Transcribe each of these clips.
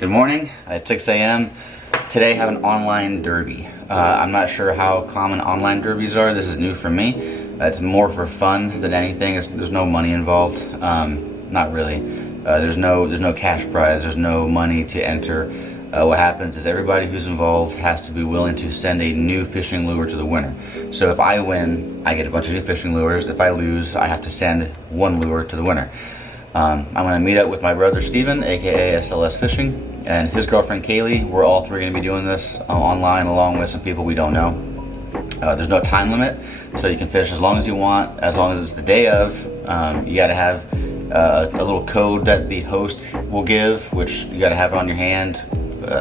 Good morning, it's 6 a.m. Today I have an online derby. I'm not sure how common online derbies are. This is new for me. It's more for fun than anything. There's no money involved. Not really. There's no cash prize. There's no money to enter. What happens is everybody who's involved has to be willing to send a new fishing lure to the winner. So if I win, I get a bunch of new fishing lures. If I lose, I have to send one lure to the winner. I'm going to meet up with my brother Steven, aka SLS Fishing, and his girlfriend Kaylee. We're all three going to be doing this online along with some people we don't know. There's no time limit, so you can fish as long as you want, as long as it's the day of. You got to have a little code that the host will give, which you got to have it on your hand.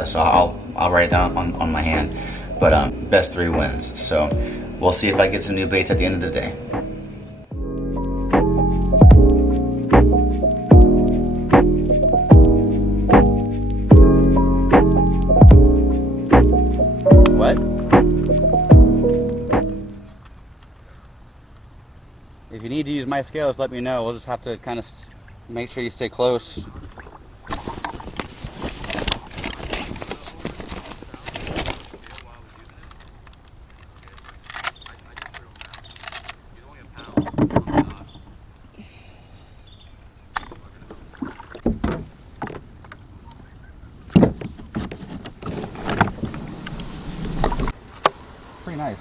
So I'll write it down on my hand. But best three wins. So we'll see if I get some new baits at the end of the day. What? If you need to use my scales, let me know. We'll just have to kind of make sure you stay close. Pretty nice.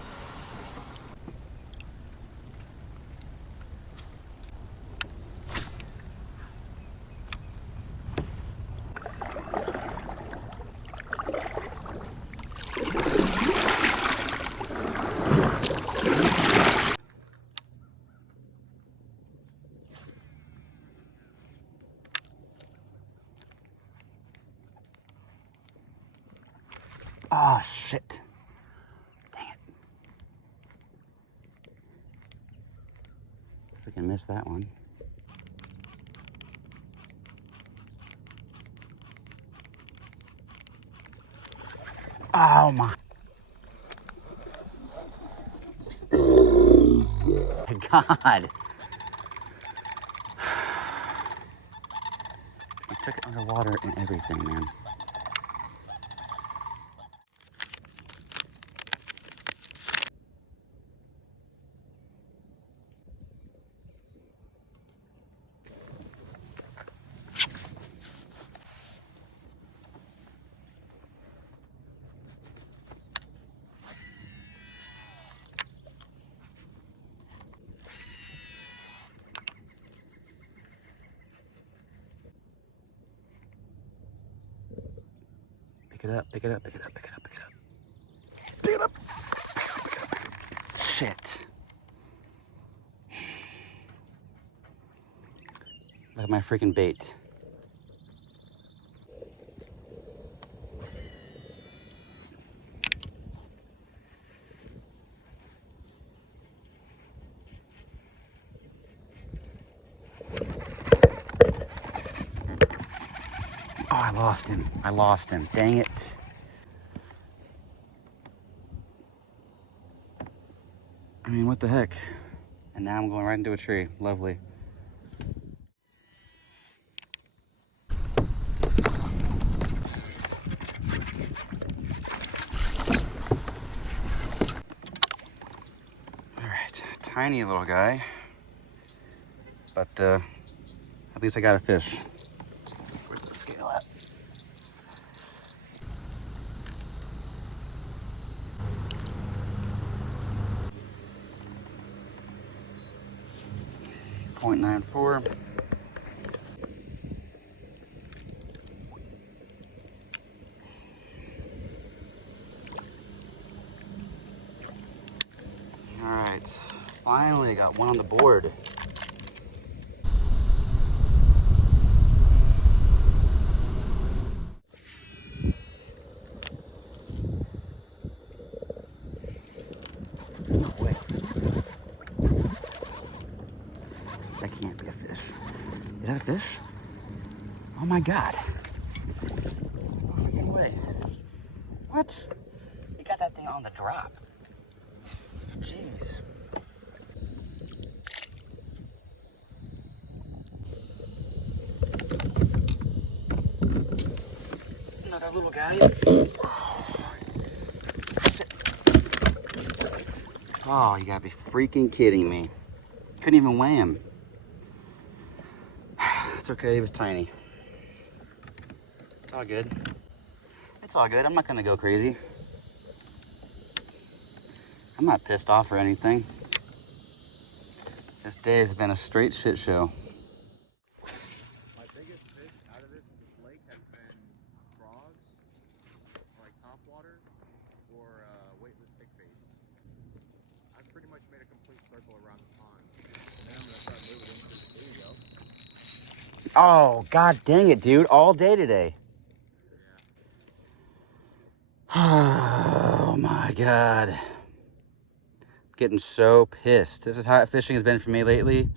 Oh shit. I missed that one. Oh my God. We took it underwater and everything, man. Pick it up, pick it up, pick it up, pick it up, pick it up. Pick it up. Pick it up, pick it up. Shit. Look at my freaking bait. Oh, I lost him. I lost him. Dang it. I mean, what the heck? And now I'm going right into a tree. Lovely. All right, tiny little guy. But at least I got a fish. Where's the scale at? .94. All right, finally got one on the board. No way. That can't be a fish. Is that a fish? Oh my God. No freaking way. What? You got that thing on the drop. Jeez. another little guy. Oh, you gotta be freaking kidding me. Couldn't even weigh him. It's okay, he was tiny. It's all good. It's all good. I'm not gonna go crazy. I'm not pissed off or anything. This day has been a straight shit show. My biggest fish out of this lake has been frogs, like topwater, or weightless stick baits. I've pretty much made a complete circle around the pond. And then I'm gonna start moving into the video. Oh, god dang it, dude. All day today. Oh my god. Getting so pissed. This is how fishing has been for me lately.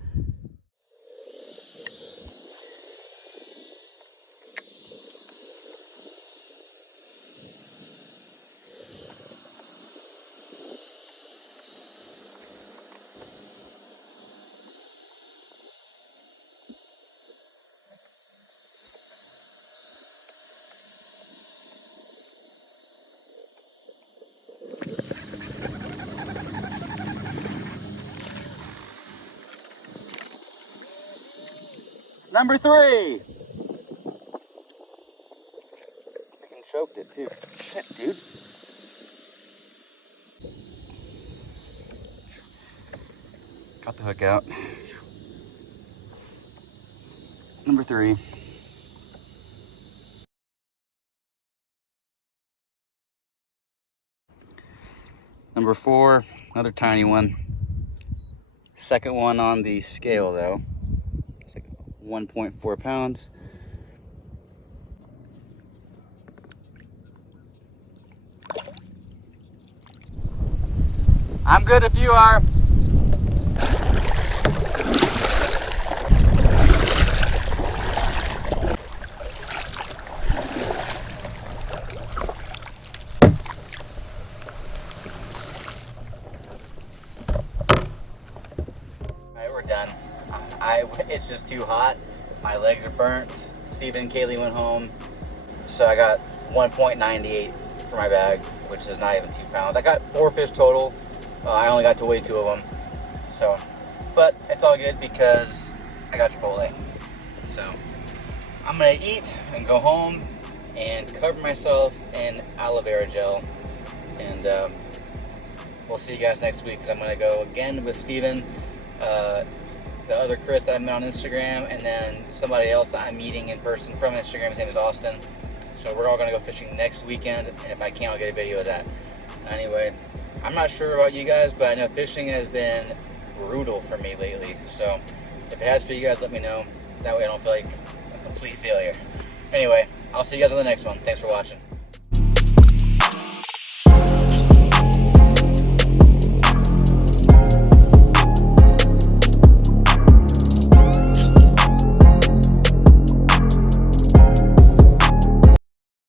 Number 3. Freaking choked it too. Shit, dude. Got the hook out. Number 3. Number 4, another tiny one. Second one on the scale though. 1.4 pounds. I'm good if you are. Alright, we're done. It's just too hot. My legs are burnt. Steven and Kaylee went home. So I got 1.98 for my bag, which is not even 2 pounds. I got 4 fish total. I only got to weigh 2 of them. So, but it's all good because I got Chipotle. So I'm gonna eat and go home and cover myself in aloe vera gel. And we'll see you guys next week because I'm gonna go again with Steven. The other Chris that I met on Instagram, and then somebody else that I'm meeting in person from Instagram. His name is Austin. So we're all gonna go fishing next weekend, and if I can, I'll get a video of that. Anyway, I'm not sure about you guys, but I know fishing has been brutal for me lately. So if it has for you guys, let me know. That way I don't feel like a complete failure. Anyway, I'll see you guys on the next one. Thanks for watching.